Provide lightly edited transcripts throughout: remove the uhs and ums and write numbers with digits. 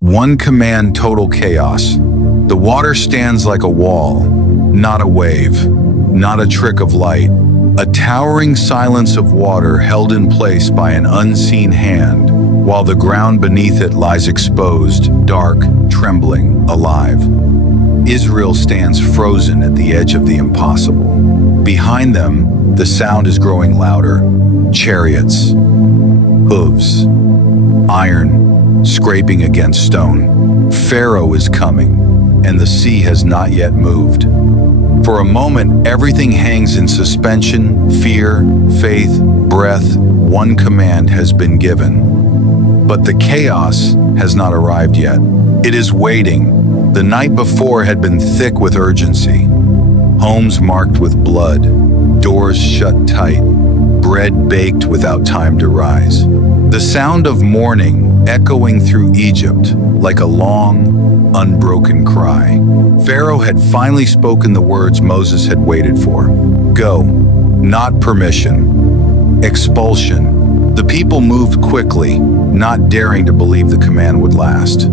One command, total chaos. The water stands like a wall, not a wave, not a trick of light. A towering silence of water held in place by an unseen hand, while the ground beneath it lies exposed, dark, trembling, alive. Israel stands frozen at the edge of the impossible. Behind them, the sound is growing louder. Chariots, hooves, iron, scraping against stone. Pharaoh is coming, and the sea has not yet moved. For a moment, everything hangs in suspension, fear, faith, breath. One command has been given. But the chaos has not arrived yet. It is waiting. The night before had been thick with urgency. Homes marked with blood, doors shut tight, bread baked without time to rise. The sound of mourning echoing through Egypt like a long, unbroken cry. Pharaoh had finally spoken the words Moses had waited for. Go, not permission, expulsion. The people moved quickly, not daring to believe the command would last.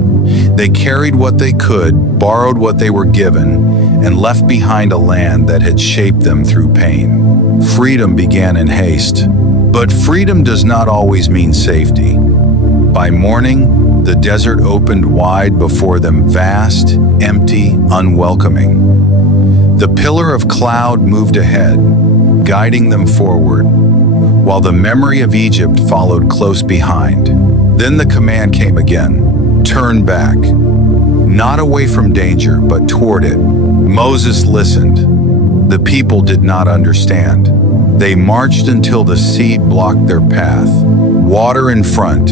They carried what they could, borrowed what they were given, and left behind a land that had shaped them through pain. Freedom began in haste, but freedom does not always mean safety. By morning, the desert opened wide before them, vast, empty, unwelcoming. The pillar of cloud moved ahead, guiding them forward, while the memory of Egypt followed close behind. Then the command came again, turn back, not away from danger, but toward it. Moses listened. The people did not understand. They marched until the sea blocked their path. Water in front,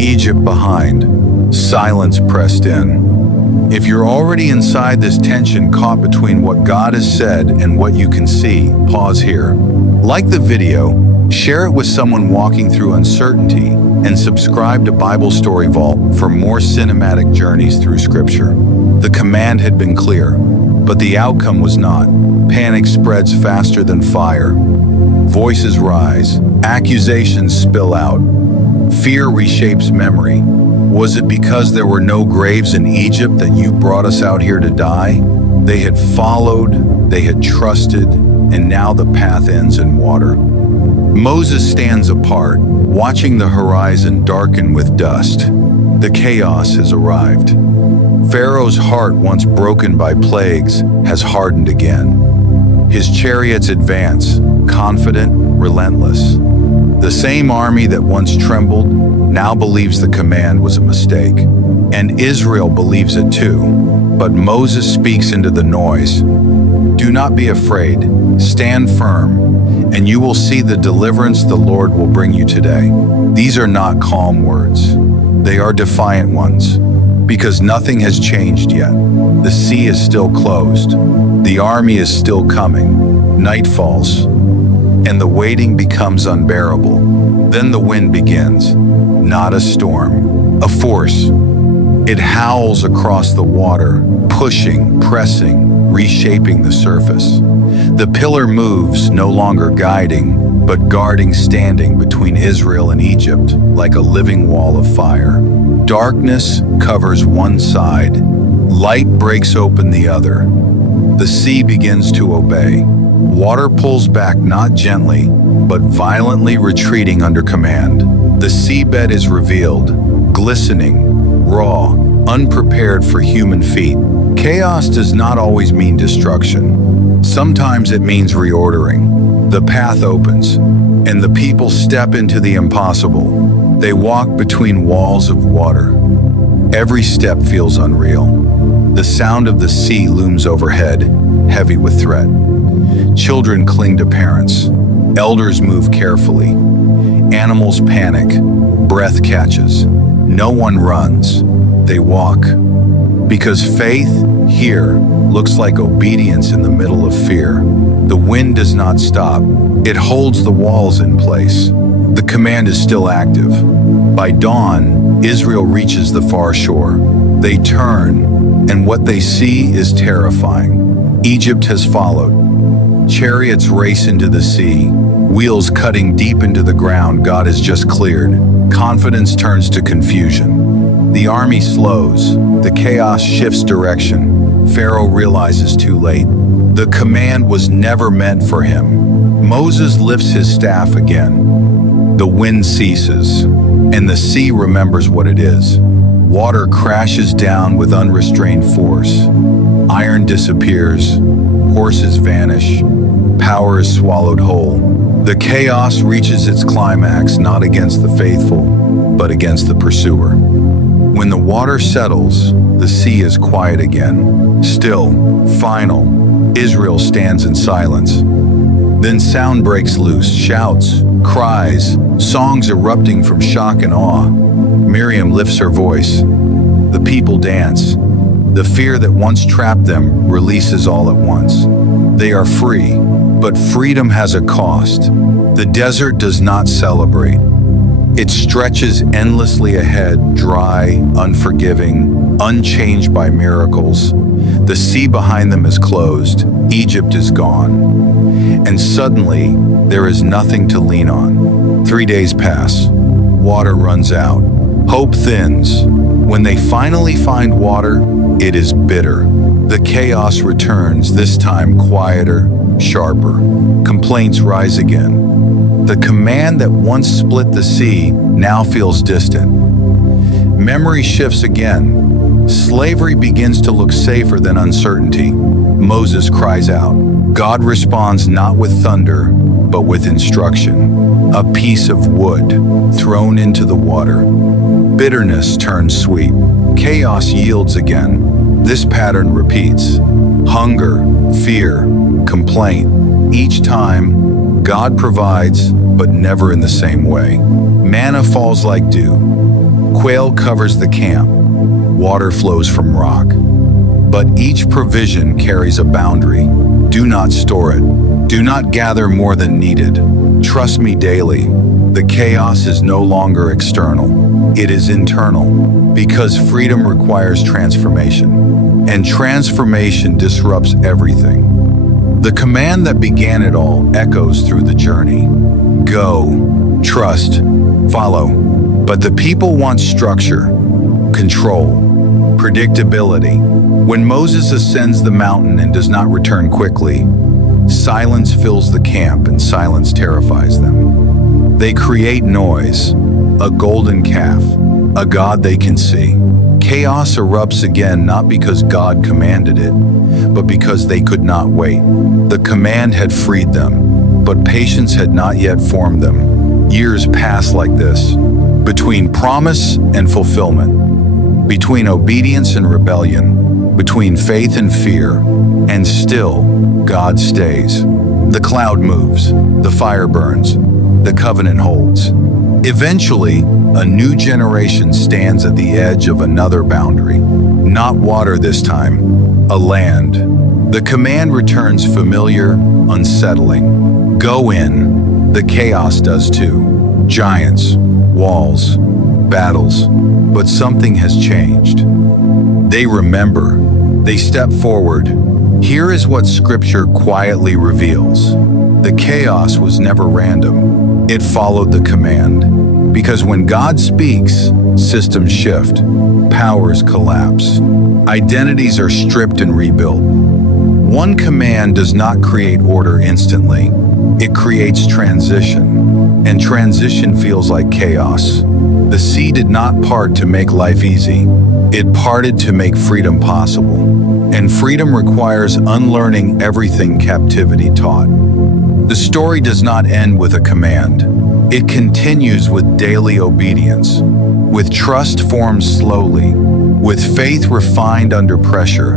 Egypt behind, silence pressed in. If you're already inside this tension, caught between what God has said and what you can see, pause here. Like the video, share it with someone walking through uncertainty, and subscribe to Bible Story Vault for more cinematic journeys through Scripture. The command had been clear, but the outcome was not. Panic spreads faster than fire. Voices rise, accusations spill out. Fear reshapes memory. Was it because there were no graves in Egypt that you brought us out here to die? They had followed, they had trusted, and now the path ends in water. Moses stands apart, watching the horizon darken with dust. The chaos has arrived. Pharaoh's heart, once broken by plagues, has hardened again. His chariots advance, confident, relentless. The same army that once trembled now believes the command was a mistake. And Israel believes it too. But Moses speaks into the noise. Do not be afraid. Stand firm, and you will see the deliverance the Lord will bring you today. These are not calm words. They are defiant ones, because nothing has changed yet. The sea is still closed. The army is still coming. Night falls, and the waiting becomes unbearable. Then the wind begins, not a storm, a force. It howls across the water, pushing, pressing, reshaping the surface. The pillar moves, no longer guiding, but guarding, standing between Israel and Egypt like a living wall of fire. Darkness covers one side, light breaks open the other. The sea begins to obey. Water pulls back, not gently, but violently, retreating under command. The seabed is revealed, glistening, raw, unprepared for human feet. Chaos does not always mean destruction. Sometimes it means reordering. The path opens, and the people step into the impossible. They walk between walls of water. Every step feels unreal. The sound of the sea looms overhead, heavy with threat. Children cling to parents. Elders move carefully. Animals panic. Breath catches. No one runs. They walk. Because faith here looks like obedience in the middle of fear. The wind does not stop. It holds the walls in place. The command is still active. By dawn, Israel reaches the far shore. They turn, and what they see is terrifying. Egypt has followed. Chariots race into the sea, wheels cutting deep into the ground God has just cleared. Confidence turns to confusion. The army slows. The chaos shifts direction. Pharaoh realizes too late. The command was never meant for him. Moses lifts his staff again. The wind ceases, and the sea remembers what it is. Water crashes down with unrestrained force. Iron disappears. Horses vanish. Power is swallowed whole. The chaos reaches its climax not against the faithful, but against the pursuer. When the water settles, the sea is quiet again. Still, final, Israel stands in silence. Then sound breaks loose, shouts, cries, songs erupting from shock and awe. Miriam lifts her voice. The people dance. The fear that once trapped them releases all at once. They are free, but freedom has a cost. The desert does not celebrate. It stretches endlessly ahead, dry, unforgiving, unchanged by miracles. The sea behind them is closed. Egypt is gone. And suddenly, there is nothing to lean on. 3 days pass. Water runs out. Hope thins. When they finally find water, it is bitter. The chaos returns, this time quieter, sharper. Complaints rise again. The command that once split the sea now feels distant. Memory shifts again. Slavery begins to look safer than uncertainty. Moses cries out. God responds not with thunder, but with instruction. A piece of wood thrown into the water. Bitterness turns sweet. Chaos yields again. This pattern repeats. Hunger, fear, complaint. Each time, God provides, but never in the same way. Manna falls like dew. Quail covers the camp. Water flows from rock. But each provision carries a boundary. Do not store it. Do not gather more than needed. Trust me daily. The chaos is no longer external. It is internal. Because freedom requires transformation. And transformation disrupts everything. The command that began it all echoes through the journey. Go, trust, follow. But the people want structure, control, predictability. When Moses ascends the mountain and does not return quickly, silence fills the camp and silence terrifies them. They create noise, a golden calf, a god they can see. Chaos erupts again not because God commanded it, but because they could not wait. The command had freed them, but patience had not yet formed them. Years pass like this, between promise and fulfillment, between obedience and rebellion, between faith and fear, and still God stays. The cloud moves, the fire burns, the covenant holds. Eventually, a new generation stands at the edge of another boundary. Not water this time, a land. The command returns familiar, unsettling. Go in. The chaos does too. Giants, walls, battles. But something has changed. They remember. They step forward. Here is what Scripture quietly reveals. The chaos was never random. It followed the command. Because when God speaks, systems shift, powers collapse, identities are stripped and rebuilt. One command does not create order instantly. It creates transition, and transition feels like chaos. The sea did not part to make life easy. It parted to make freedom possible. And freedom requires unlearning everything captivity taught. The story does not end with a command. It continues with daily obedience, with trust formed slowly, with faith refined under pressure.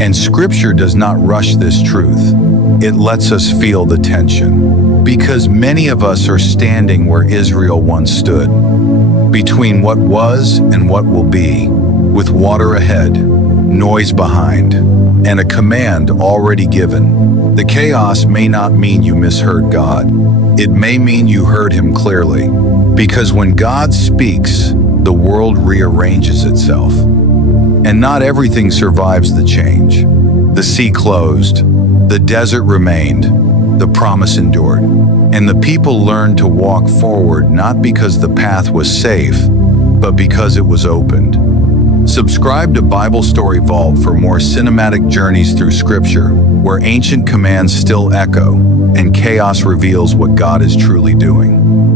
And Scripture does not rush this truth. It lets us feel the tension. Because many of us are standing where Israel once stood, between what was and what will be, with water ahead, noise behind, and a command already given. The chaos may not mean you misheard God. It may mean you heard Him clearly. Because when God speaks, the world rearranges itself. And not everything survives the change. The sea closed, the desert remained, the promise endured. And the people learned to walk forward not because the path was safe, but because it was opened. Subscribe to Bible Story Vault for more cinematic journeys through Scripture, where ancient commands still echo and chaos reveals what God is truly doing.